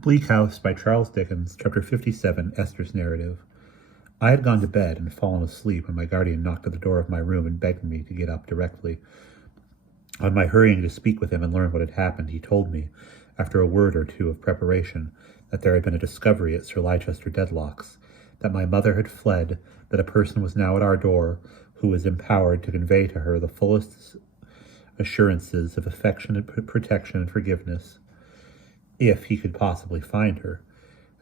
Bleak House by Charles Dickens, Chapter 57, Esther's Narrative. I had gone to bed and fallen asleep when my guardian knocked at the door of my room and begged me to get up directly. On my hurrying to speak with him and learn what had happened, he told me, after a word or two of preparation, that there had been a discovery at Sir Leicester Dedlock's, that my mother had fled, that a person was now at our door who was empowered to convey to her the fullest assurances of affectionate protection and forgiveness, if he could possibly find her,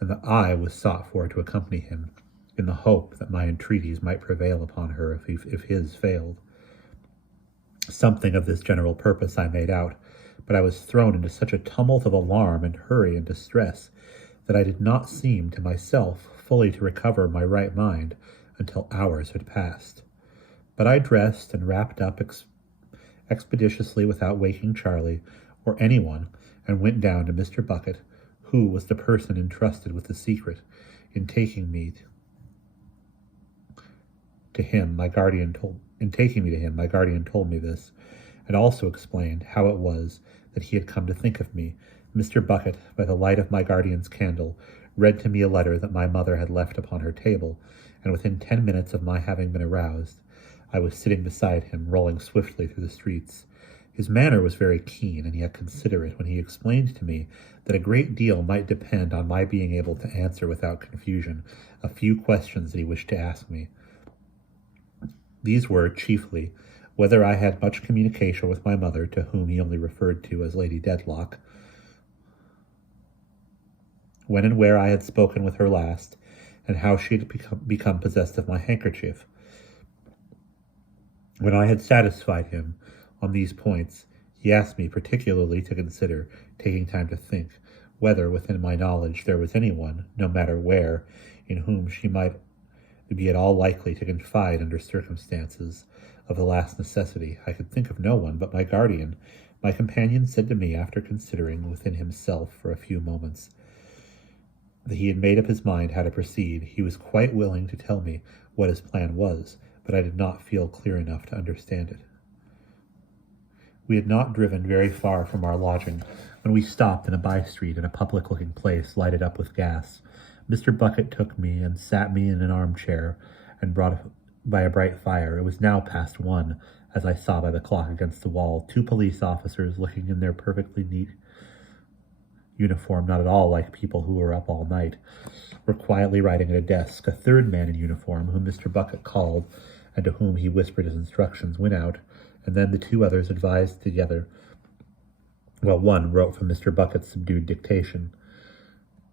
and that I was sought for to accompany him, in the hope that my entreaties might prevail upon her if his failed. Something of this general purpose I made out, but I was thrown into such a tumult of alarm and hurry and distress that I did not seem to myself fully to recover my right mind until hours had passed. But I dressed and wrapped up expeditiously without waking Charlie or anyone, and went down to Mr. Bucket, who was the person entrusted with the secret. In taking me to him, my guardian told me this, and also explained how it was that he had come to think of me. Mr. Bucket, by the light of my guardian's candle, read to me a letter that my mother had left upon her table, and within 10 minutes of my having been aroused, I was sitting beside him, rolling swiftly through the streets. His manner was very keen and yet considerate when he explained to me that a great deal might depend on my being able to answer without confusion a few questions that he wished to ask me. These were, chiefly, whether I had much communication with my mother, to whom he only referred to as Lady Dedlock, when and where I had spoken with her last, and how she had become possessed of my handkerchief. When I had satisfied him on these points, he asked me particularly to consider, taking time to think, whether within my knowledge there was anyone, no matter where, in whom she might be at all likely to confide under circumstances of the last necessity. I could think of no one but my guardian. My companion said to me, after considering within himself for a few moments, that he had made up his mind how to proceed. He was quite willing to tell me what his plan was, but I did not feel clear enough to understand it. We had not driven very far from our lodging when we stopped in a by-street in a public-looking place lighted up with gas. Mr. Bucket took me and sat me in an armchair and brought by a bright fire. It was now past 1, as I saw by the clock against the wall. 2 police officers, looking in their perfectly neat uniform, not at all like people who were up all night, were quietly writing at a desk. A third man in uniform, whom Mr. Bucket called, and to whom he whispered his instructions, went out, and then the 2 others advised together, while one wrote from Mr. Bucket's subdued dictation.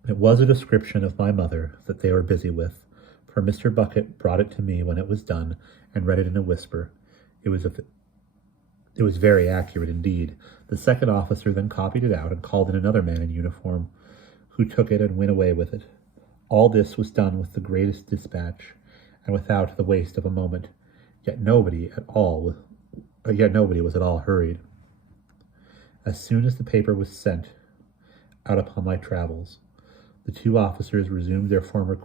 It was a description of my mother that they were busy with, for Mr. Bucket brought it to me when it was done, and read it in a whisper. It was very accurate indeed. The second officer then copied it out and called in another man in uniform, who took it and went away with it. All this was done with the greatest dispatch, and without the waste of a moment. Yet nobody was at all hurried. As soon as the paper was sent out upon my travels, the 2 officers resumed their former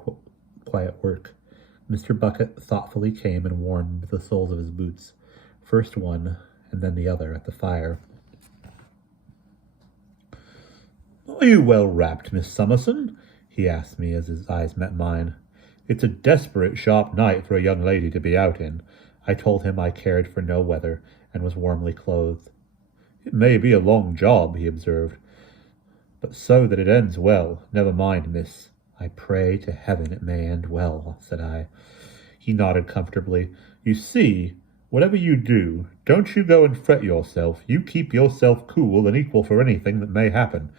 quiet work. Mr. Bucket thoughtfully came and warmed the soles of his boots, first one and then the other, at the fire. "Are you well wrapped, Miss Summerson?" he asked me as his eyes met mine. "It's a desperate sharp night for a young lady to be out in." I told him I cared for no weather, and was warmly clothed. "It may be a long job," he observed, "but so that it ends well. Never mind, miss." "I pray to heaven it may end well," said I. He nodded comfortably. "You see, whatever you do, don't you go and fret yourself. You keep yourself cool and equal for anything that may happen,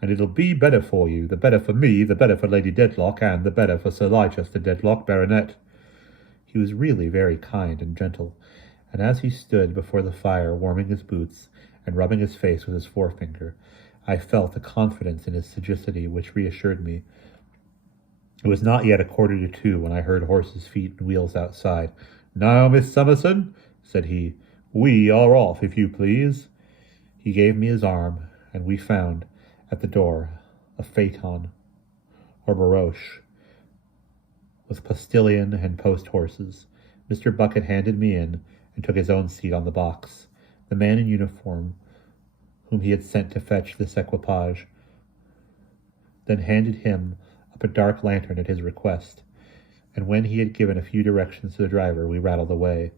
and it'll be better for you, the better for me, the better for Lady Dedlock, and the better for Sir Leicester Dedlock, Baronet." He was really very kind and gentle, and as he stood before the fire warming his boots and rubbing his face with his forefinger, I felt a confidence in his sagacity which reassured me. It was not yet 1:45 when I heard horses' feet and wheels outside. "Now, Miss Summerson," said he, "we are off, if you please." He gave me his arm, and we found at the door a phaeton, or barouche, with postilion and post horses. Mr. Bucket handed me in and took his own seat on the box. The man in uniform, whom he had sent to fetch this equipage, then handed him up a dark lantern at his request, and when he had given a few directions to the driver, we rattled away.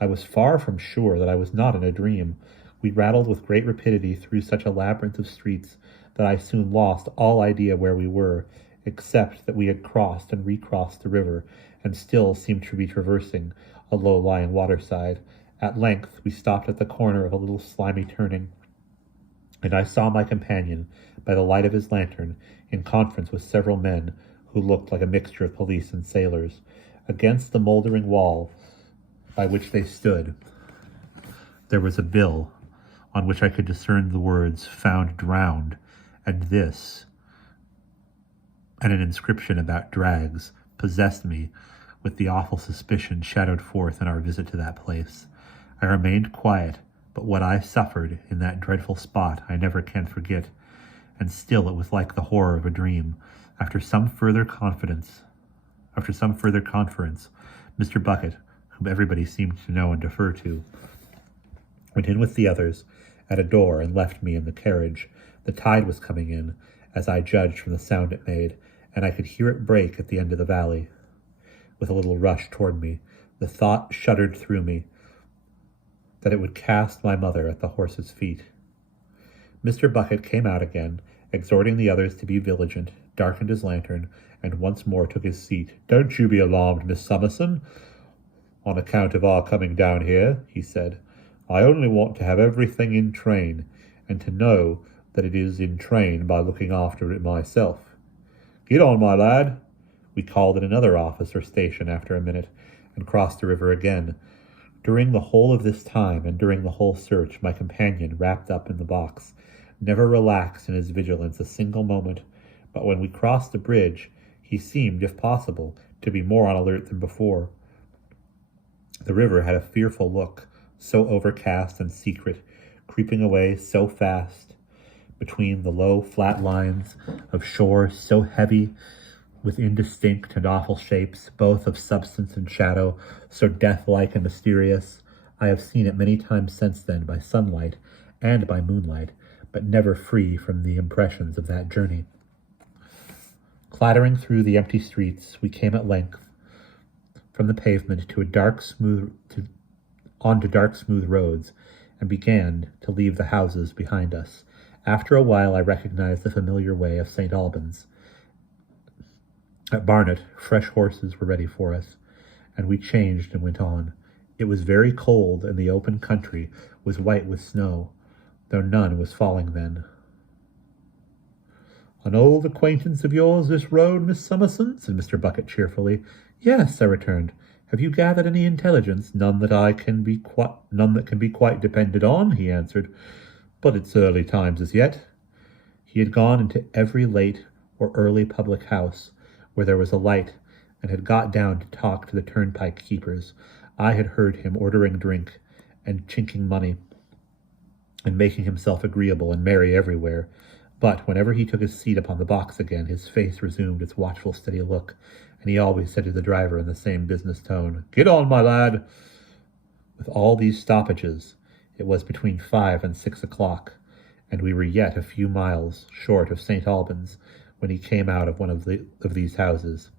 I was far from sure that I was not in a dream. We rattled with great rapidity through such a labyrinth of streets that I soon lost all idea where we were, except that we had crossed and recrossed the river, and still seemed to be traversing a low-lying waterside. At length we stopped at the corner of a little slimy turning, and I saw my companion, by the light of his lantern, in conference with several men who looked like a mixture of police and sailors. Against the mouldering wall by which they stood, there was a bill on which I could discern the words "Found drowned," and this, and an inscription about drags, possessed me with the awful suspicion shadowed forth in our visit to that place. I remained quiet, but what I suffered in that dreadful spot I never can forget, and still it was like the horror of a dream. After some further conference, Mr. Bucket, whom everybody seemed to know and defer to, went in with the others at a door and left me in the carriage. The tide was coming in, as I judged from the sound it made, and I could hear it break at the end of the valley with a little rush toward me. The thought shuddered through me that it would cast my mother at the horse's feet. Mr. Bucket came out again, exhorting the others to be vigilant, darkened his lantern, and once more took his seat. "Don't you be alarmed, Miss Summerson, on account of our coming down here," he said. "I only want to have everything in train, and to know that it is in train by looking after it myself. Get on, my lad." We called at another office or station after a minute, and crossed the river again. During the whole of this time, and during the whole search, my companion, wrapped up in the box, never relaxed in his vigilance a single moment, but when we crossed the bridge, he seemed, if possible, to be more on alert than before. The river had a fearful look, so overcast and secret, creeping away so fast between the low flat lines of shore, so heavy with indistinct and awful shapes, both of substance and shadow, so death-like and mysterious. I have seen it many times since then by sunlight and by moonlight, but never free from the impressions of that journey. Clattering through the empty streets, we came at length from the pavement onto dark smooth roads, and began to leave the houses behind us. After a while I recognized the familiar way of St. Albans. At Barnet, fresh horses were ready for us, and we changed and went on. It was very cold, and the open country was white with snow, though none was falling then. "An old acquaintance of yours, this road, Miss Summerson?" said Mr. Bucket cheerfully. "Yes," I returned. "Have you gathered any intelligence?" "None that can be quite depended on," he answered. "But it's early times as yet." He had gone into every late or early public house where there was a light, and had got down to talk to the turnpike keepers. I had heard him ordering drink and chinking money, and making himself agreeable and merry everywhere. But whenever he took his seat upon the box again, his face resumed its watchful, steady look, and he always said to the driver in the same business tone, "Get on, my lad." With all these stoppages, it was between 5 and 6 o'clock, and we were yet a few miles short of St. Albans when he came out of one of these houses.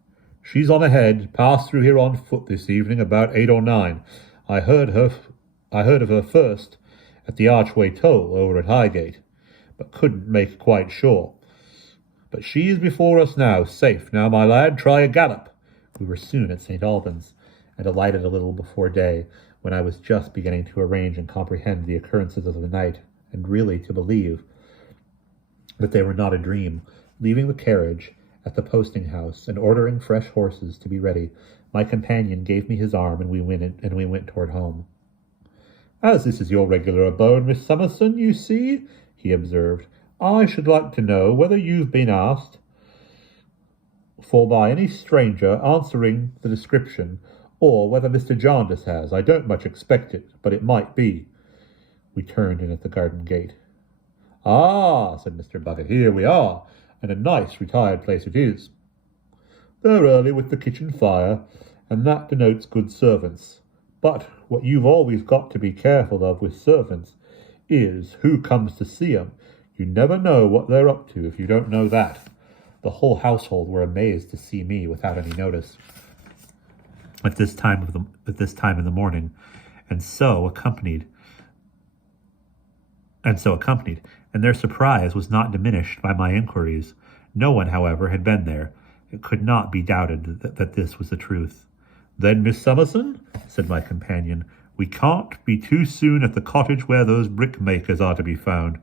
"She's on ahead. Passed through here on foot this evening about 8 or 9. I heard of her first at the Archway toll over at Highgate, but couldn't make quite sure. But she is before us now, safe. Now, my lad, try a gallop." We were soon at St. Albans, and alighted a little before day, when I was just beginning to arrange and comprehend the occurrences of the night, and really to believe that they were not a dream. Leaving the carriage at the posting-house, and ordering fresh horses to be ready, my companion gave me his arm, and we went toward home. "As this is your regular abode, Miss Summerson, you see," he observed, "I should like to know whether you've been asked for by any stranger answering the description, or whether Mr. Jarndyce has. I don't much expect it, but it might be." We turned in at the garden gate. "Ah," said Mr. Bucket, "here we are, and a nice retired place it is. They're early with the kitchen fire, and that denotes good servants. But what you've always got to be careful of with servants is who comes to see 'em. You never know what they're up to if you don't know that. The whole household were amazed to see me without any notice at this time in the morning, and so accompanied, and their surprise was not diminished by my inquiries. No one, however, had been there. It could not be doubted that this was the truth. "Then, Miss Summerson," said my companion, "we can't be too soon at the cottage where those brickmakers are to be found.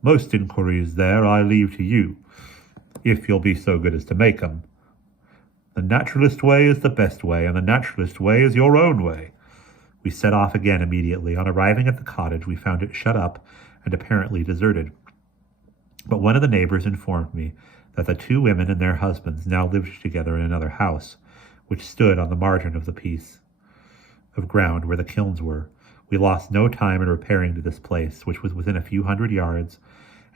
Most inquiries there I leave to you, if you'll be so good as to make 'em. The naturalist way is the best way, and the naturalist way is your own way." We set off again immediately. On arriving at the cottage, we found it shut up and apparently deserted. But one of the neighbors informed me that the two women and their husbands now lived together in another house, which stood on the margin of the piece of ground where the kilns were. We lost no time in repairing to this place, which was within a few hundred yards,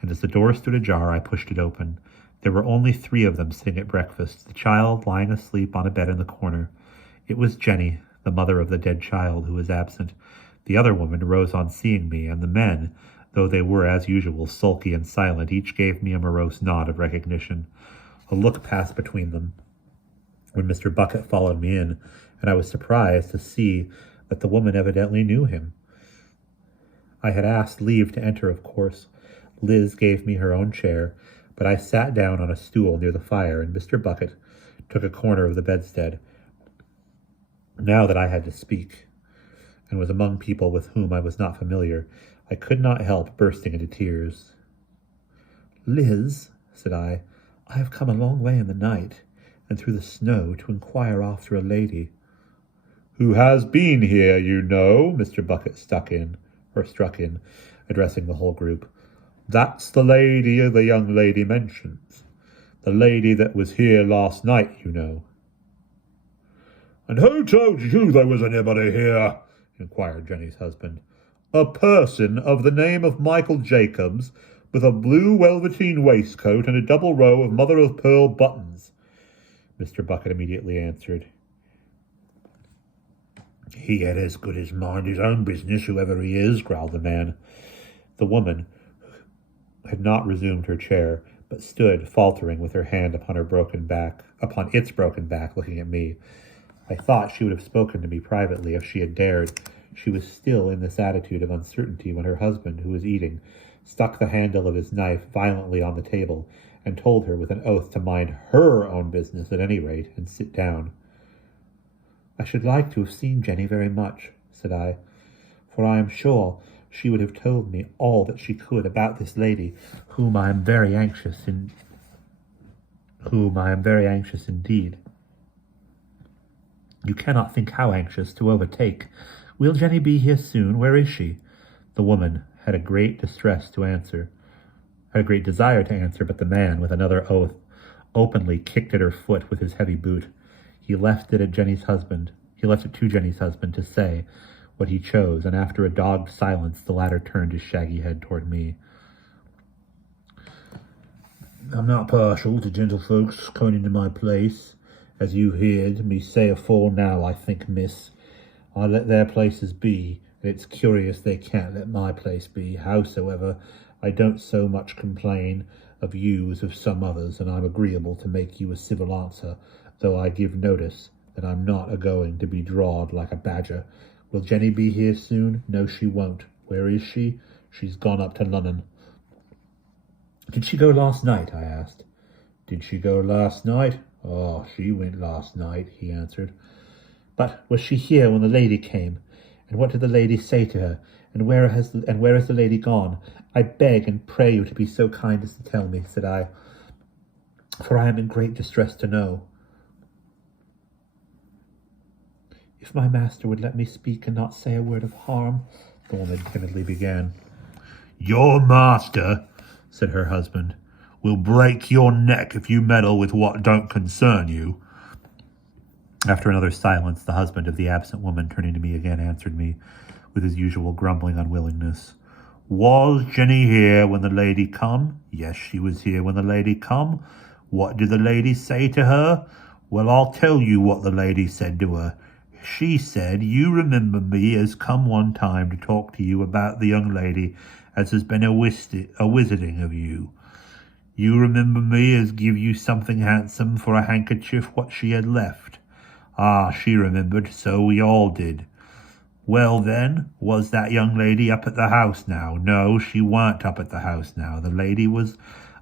and as the door stood ajar, I pushed it open. There were only 3 of them sitting at breakfast, the child lying asleep on a bed in the corner. It was Jenny, the mother of the dead child, who was absent. The other woman rose on seeing me, and the men, though they were, as usual, sulky and silent, each gave me a morose nod of recognition. A look passed between them when Mr. Bucket followed me in, and I was surprised to see that the woman evidently knew him. I had asked leave to enter, of course. Liz gave me her own chair, but I sat down on a stool near the fire, and Mr. Bucket took a corner of the bedstead. Now that I had to speak, and was among people with whom I was not familiar, I could not help bursting into tears. "Liz," said I have come a long way in the night, and through the snow, to inquire after a lady." "Who has been here, you know," Mr. Bucket struck in, addressing the whole group. "That's the lady the young lady mentions. The lady that was here last night, you know." "And who told you there was anybody here?" inquired Jenny's husband. "A person of the name of Michael Jacobs, with a blue velveteen waistcoat and a double row of mother-of-pearl buttons," Mr. Bucket immediately answered. "He had as good as mind his own business, whoever he is," growled the man. The woman had not resumed her chair, but stood faltering with her hand upon its broken back, looking at me. I thought she would have spoken to me privately if she had dared. She was still in this attitude of uncertainty when her husband, who was eating, stuck the handle of his knife violently on the table and told her with an oath to mind her own business at any rate and sit down. "I should like to have seen Jenny very much," said I, "for I am sure she would have told me all that she could about this lady, whom I am very anxious indeed. You cannot think how anxious to overtake. Will Jenny be here soon? Where is she?" The woman had a great desire to answer, but the man, with another oath, openly kicked at her foot with his heavy boot. He left it to Jenny's husband to say what he chose, and after a dogged silence, the latter turned his shaggy head toward me. "I'm not partial to gentlefolks coming into my place, as you've heard me say afore now, I think, miss. I let their places be, and it's curious they can't let my place be. Howsoever, I don't so much complain of you as of some others, and I'm agreeable to make you a civil answer, though I give notice that I'm not a-going to be drawed like a badger. Will Jenny be here soon? No, she won't. Where is she? She's gone up to Lunnon." "Did she go last night?" I asked. "Did she go last night? Oh, she went last night," he answered. "But was she here when the lady came? And what did the lady say to her? And where is the lady gone? I beg and pray you to be so kind as to tell me," said I, "for I am in great distress to know." "If my master would let me speak and not say a word of harm," the woman timidly began. "Your master," said her husband, "will break your neck if you meddle with what don't concern you." After another silence, the husband of the absent woman, turning to me again, answered me with his usual grumbling unwillingness. "Was Jenny here when the lady come?" "Yes, she was here when the lady come." "What did the lady say to her?" "Well, I'll tell you what the lady said to her. She said, 'You remember me as come one time to talk to you about the young lady as has been a wisiting of you. You remember me as give you something handsome for a handkerchief what she had left. Ah, she remembered, so we all did. Well then, was that young lady up at the house now? No, she weren't up at the house now. The lady was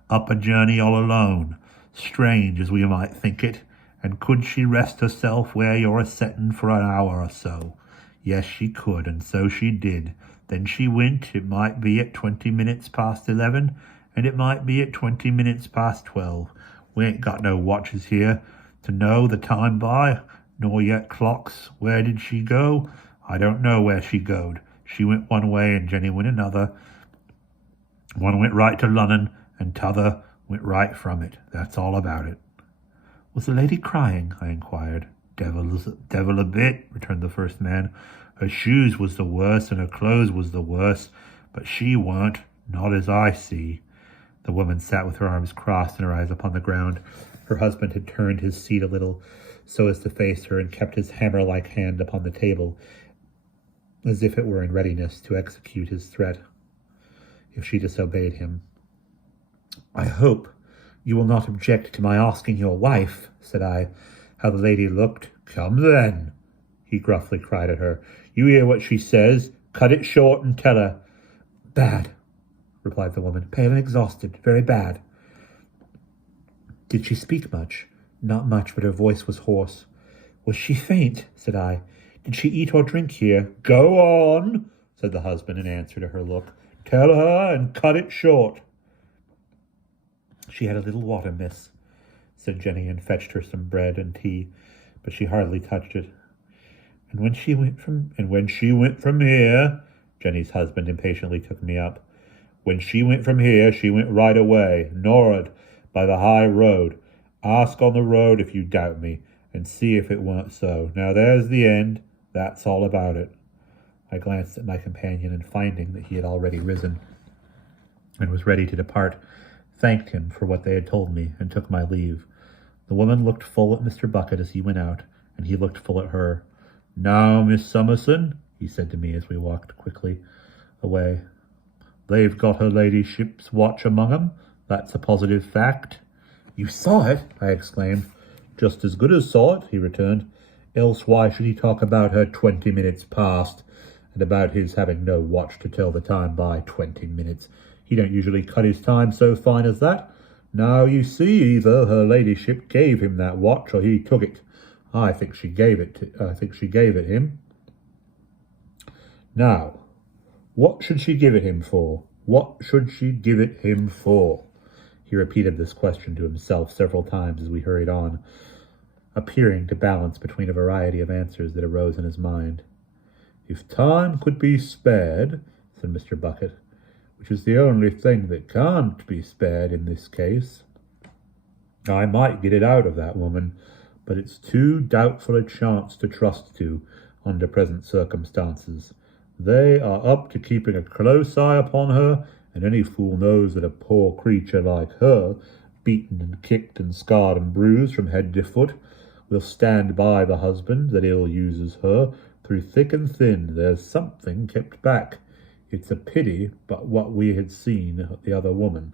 up a journey all alone, strange as we might think it, and could she rest herself where you're a-settin' for an hour or so? Yes, she could, and so she did. Then she went, it might be at 20 minutes past 11, and it might be at 20 minutes past 12. We ain't got no watches here to know the time by, nor yet clocks. Where did she go? I don't know where she goed. She went one way and Jenny went another. One went right to Lunnon, and t'other went right from it. That's all about it. Was the lady crying? I inquired. Devil a bit, returned the first man. Her shoes was the worst, and her clothes was the worst, but she weren't, not as I see. The woman sat with her arms crossed and her eyes upon the ground. Her husband had turned his seat a little so as to face her, and kept his hammer-like hand upon the table, as if it were in readiness to execute his threat if she disobeyed him. I hope you will not object to my asking your wife, said I, how the lady looked. Come then, he gruffly cried at her. You hear what she says. Cut it short and tell her. Bad, replied the woman, pale and exhausted, very bad. Did she speak much? Not much, but her voice was hoarse. Was she faint? Said I. Did she eat or drink here? Go on, said the husband in answer to her look. Tell her and cut it short. She had a little water, miss, said Jenny, and fetched her some bread and tea, but she hardly touched it. And when she went from here, Jenny's husband impatiently took me up. When she went from here, she went right away, nor'ard, by the high road. Ask on the road if you doubt me, and see if it weren't so. Now there's the end. That's all about it. I glanced at my companion, and finding that he had already risen and was ready to depart, thanked him for what they had told me, and took my leave. The woman looked full at Mr. Bucket as he went out, and he looked full at her. Now, Miss Summerson, he said to me as we walked quickly away, they've got her ladyship's watch among 'em. That's a positive fact. You saw it? I exclaimed. Just as good as saw it, he returned. Else why should he talk about her 20 minutes past, and about his having no watch to tell the time by 20 minutes? He don't usually cut his time so fine as that. Now, you see, either her ladyship gave him that watch, or he took it. I think she gave it him. Now, what should she give it him for? What should she give it him for? He repeated this question to himself several times as we hurried on, appearing to balance between a variety of answers that arose in his mind. If time could be spared, said Mr. Bucket, which is the only thing that can't be spared in this case, I might get it out of that woman, but it's too doubtful a chance to trust to under present circumstances. They are up to keeping a close eye upon her, and any fool knows that a poor creature like her, beaten and kicked and scarred and bruised from head to foot, will stand by the husband that ill uses her through thick and thin. There's something kept back. It's a pity but what we had seen the other woman.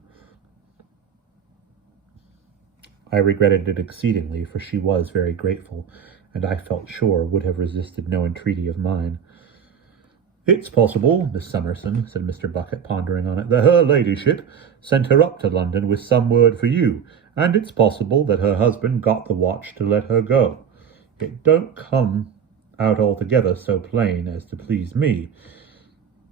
I regretted it exceedingly, for she was very grateful, and I felt sure would have resisted no entreaty of mine. It's possible, Miss Summerson, said Mr. Bucket, pondering on it, that her ladyship sent her up to London with some word for you, and it's possible that her husband got the watch to let her go. It don't come out altogether so plain as to please me,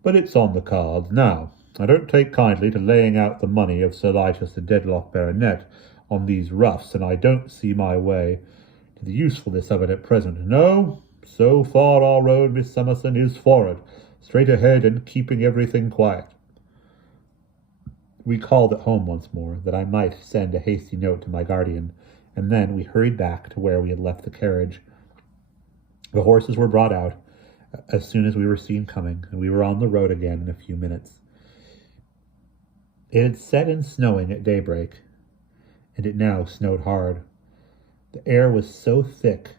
but it's on the cards. Now, I don't take kindly to laying out the money of Sir Leicester Dedlock, Baronet, on these roughs, and I don't see my way to the usefulness of it at present. No, so far our road, Miss Summerson, is forward, straight ahead, and keeping everything quiet. We called at home once more, that I might send a hasty note to my guardian, and then we hurried back to where we had left the carriage. The horses were brought out as soon as we were seen coming, and we were on the road again in a few minutes. It had set in snowing at daybreak, and it now snowed hard. The air was so thick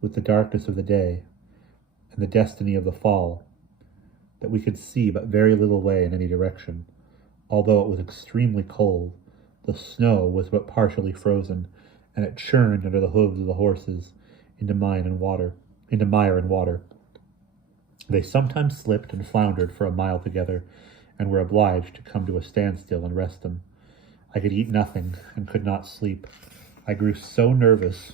with the darkness of the day and the destiny of the fall that we could see but very little way in any direction. Although it was extremely cold, The snow was but partially frozen, and it churned under the hooves of the horses into mire and water. They sometimes slipped and floundered for a mile together, and were obliged to come to a standstill and rest them. I could eat nothing, and could not sleep. I grew so nervous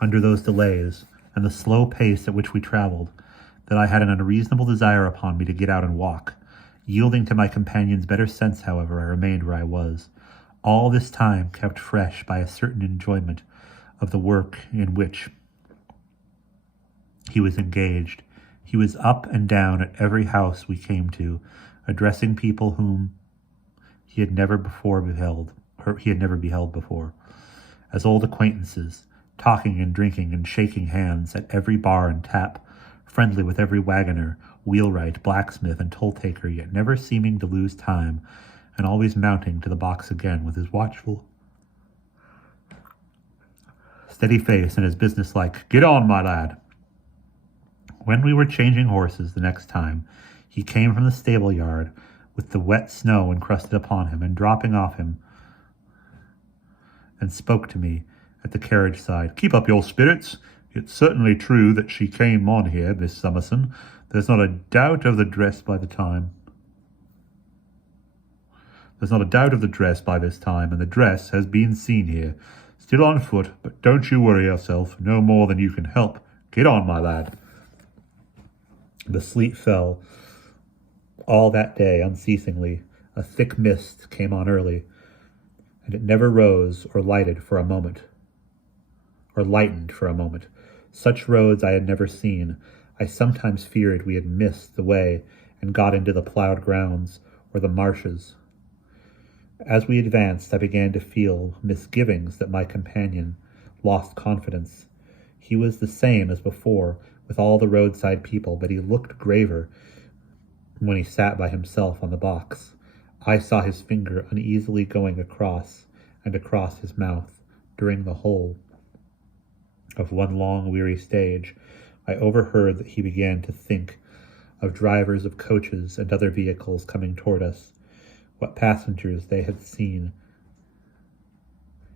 under those delays, and the slow pace at which we traveled, that I had an unreasonable desire upon me to get out and walk. Yielding to my companion's better sense, however, I remained where I was, all this time kept fresh by a certain enjoyment of the work in which he was engaged. He was up and down at every house we came to, addressing people whom he had never beheld before, as old acquaintances, talking and drinking and shaking hands at every bar and tap, friendly with every wagoner, wheelwright, blacksmith, and toll-taker, yet never seeming to lose time, and always mounting to the box again with his watchful, steady face and his business-like, "Get on, my lad." When we were changing horses the next time, he came from the stable yard with the wet snow encrusted upon him, and dropping off him, and spoke to me at the carriage side. "Keep up your spirits. It's certainly true that she came on here, Miss Summerson. There's not a doubt of the dress by this time, and the dress has been seen here. Still on foot, but don't you worry yourself, no more than you can help. Get on, my lad." The sleet fell all that day unceasingly. A thick mist came on early, and it never rose or lightened for a moment. Such roads I had never seen. I sometimes feared we had missed the way and got into the ploughed grounds or the marshes. As we advanced, I began to feel misgivings that my companion lost confidence. He was the same as before with all the roadside people, but he looked graver when he sat by himself on the box. I saw his finger uneasily going across and across his mouth during the whole of one long weary stage. I overheard that he began to think of drivers of coaches and other vehicles coming toward us, what passengers they had seen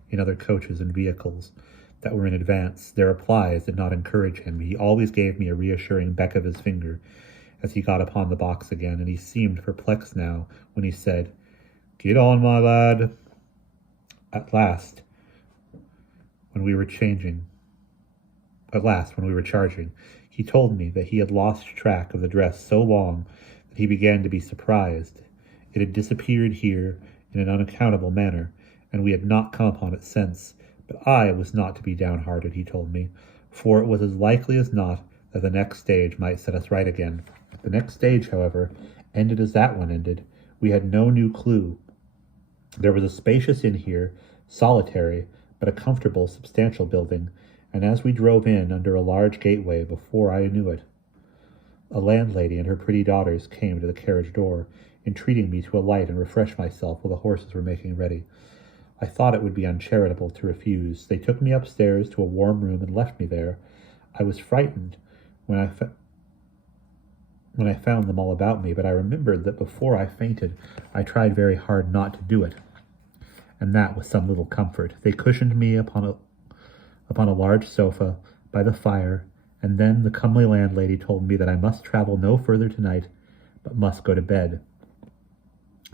in other coaches and vehicles that were in advance. Their replies did not encourage him. He always gave me a reassuring beck of his finger as he got upon the box again, and he seemed perplexed now when he said, "Get on, my lad." At last, when we were charging, he told me that he had lost track of the dress so long that he began to be surprised. It had disappeared here in an unaccountable manner, and we had not come upon it since. But I was not to be downhearted, he told me, for it was as likely as not that the next stage might set us right again. The next stage, however, ended as that one ended. We had no new clue. There was a spacious inn here, solitary, but a comfortable, substantial building, and as we drove in under a large gateway, before I knew it, a landlady and her pretty daughters came to the carriage door, entreating me to alight and refresh myself while the horses were making ready. I thought it would be uncharitable to refuse. They took me upstairs to a warm room and left me there. I was frightened when I found them all about me, but I remembered that before I fainted, I tried very hard not to do it, and that was some little comfort. They cushioned me upon a large sofa by the fire, and then the comely landlady told me that I must travel no further tonight, but must go to bed.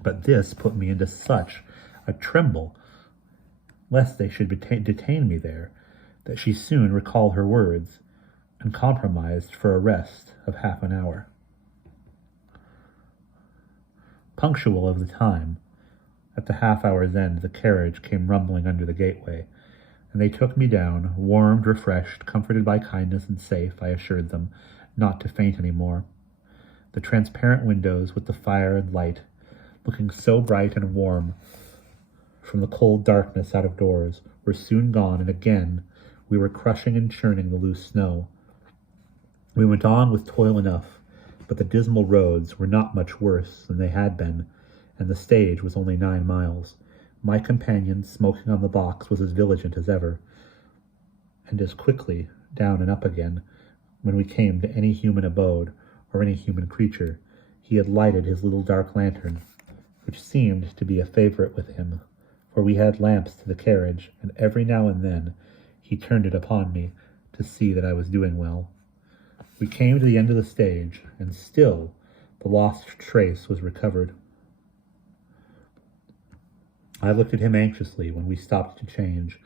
But this put me into such a tremble, lest they should detain me there, that she soon recalled her words, and compromised for a rest of half an hour. Punctual of the time, at the half-hour's end, the carriage came rumbling under the gateway, and they took me down, warmed, refreshed, comforted by kindness, and safe, I assured them, not to faint any more. The transparent windows, with the fire and light, looking so bright and warm from the cold darkness out of doors, were soon gone, and again we were crushing and churning the loose snow. We went on with toil enough, but the dismal roads were not much worse than they had been, and the stage was only 9 miles. My companion, smoking on the box, was as vigilant as ever, and as quickly down and up again when we came to any human abode or any human creature. He had lighted his little dark lantern, which seemed to be a favorite with him, for we had lamps to the carriage, and every now and then he turned it upon me to see that I was doing well. We came to the end of the stage, and still the lost trace was recovered. I looked at him anxiously when we stopped to change,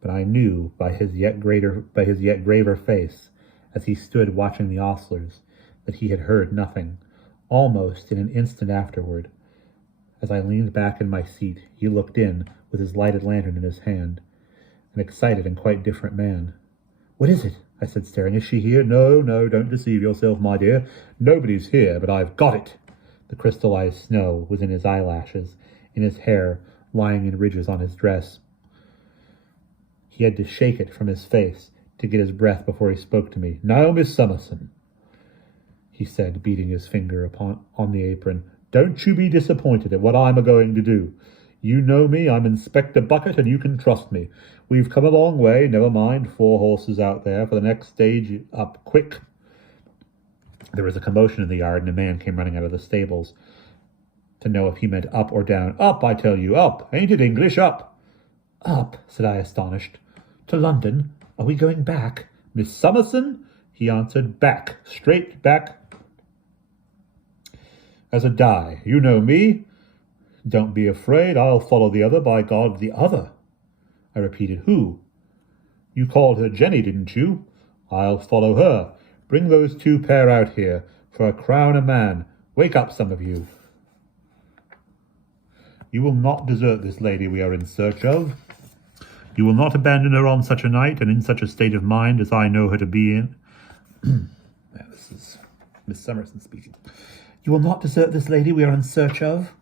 but I knew by his yet graver face, as he stood watching the ostlers, that he had heard nothing. Almost in an instant afterward, as I leaned back in my seat, he looked in with his lighted lantern in his hand, an excited and quite different man. "What is it?" I said, staring. "Is she here?" No, don't deceive yourself, my dear. Nobody's here, but I've got it." The crystallized snow was in his eyelashes, in his hair, lying in ridges on his dress. He had to shake it from his face to get his breath before he spoke to me. "Now, Miss Summerson," he said, beating his finger on the apron, "don't you be disappointed at what I'm a-going to do. You know me, I'm Inspector Bucket, and you can trust me. We've come a long way, never mind 4 horses out there for the next stage up, quick." There was a commotion in the yard, and a man came running out of the stables to know if he meant up or down. "Up, I tell you, up! Ain't it English? Up!" "Up," said I, astonished. "To London? Are we going back?" "Miss Summerson," he answered, "back, straight back as a die. You know me. Don't be afraid, I'll follow the other, by God." "The other?" I repeated. "Who?" "You called her Jenny, didn't you? I'll follow her. Bring those 2 pair out here, for a crown a man. Wake up, some of you. You will not desert this lady we are in search of. You will not abandon her on such a night, and in such a state of mind as I know her to be in." This is Miss Summerson speaking. "You will not desert this lady we are in search of?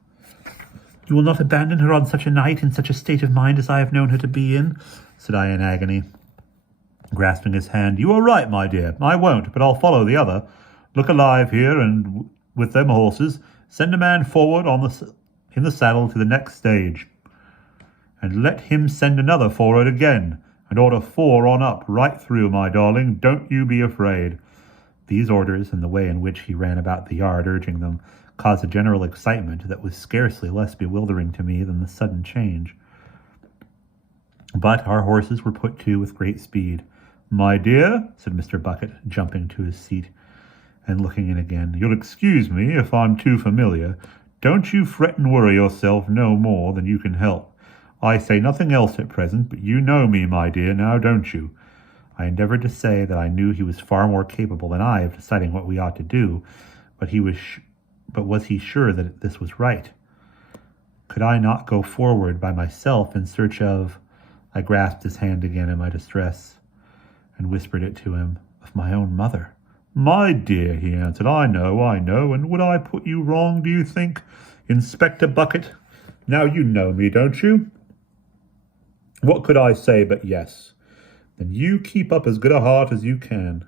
You will not abandon her on such a night, in such a state of mind as I have known her to be in?" said I in agony, grasping his hand. "You are right, my dear. I won't, but I'll follow the other. Look alive here, and with them horses, send a man forward in the saddle to the next stage, and let him send another forward again, and order 4 on up, right through, my darling. Don't you be afraid." These orders, and the way in which he ran about the yard urging them, caused a general excitement that was scarcely less bewildering to me than the sudden change. But our horses were put to with great speed. "My dear," said Mr. Bucket, jumping to his seat and looking in again, "you'll excuse me if I'm too familiar. Don't you fret and worry yourself no more than you can help. I say nothing else at present, but you know me, my dear, now don't you?" I endeavored to say that I knew he was far more capable than I of deciding what we ought to do, but was he sure that this was right? Could I not go forward by myself in search of— I grasped his hand again in my distress, and whispered it to him— of my own mother. "My dear," he answered, I know, and would I put you wrong, do you think, Inspector Bucket? Now you know me, don't you? What could I say but yes? Then you keep up as good a heart as you can."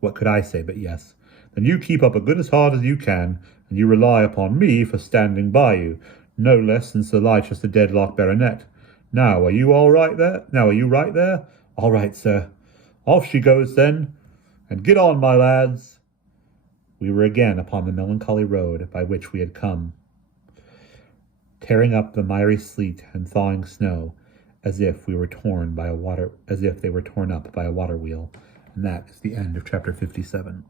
What could I say but yes? "Then you keep up as hard as you can, and you rely upon me for standing by you, no less than Sir Leicester Dedlock, Baronet. Now, are you all right there? "All right, sir." "Off she goes, then, and get on, my lads." We were again upon the melancholy road by which we had come, tearing up the miry sleet and thawing snow, as if they were torn up by a water wheel. And that is the end of chapter 57.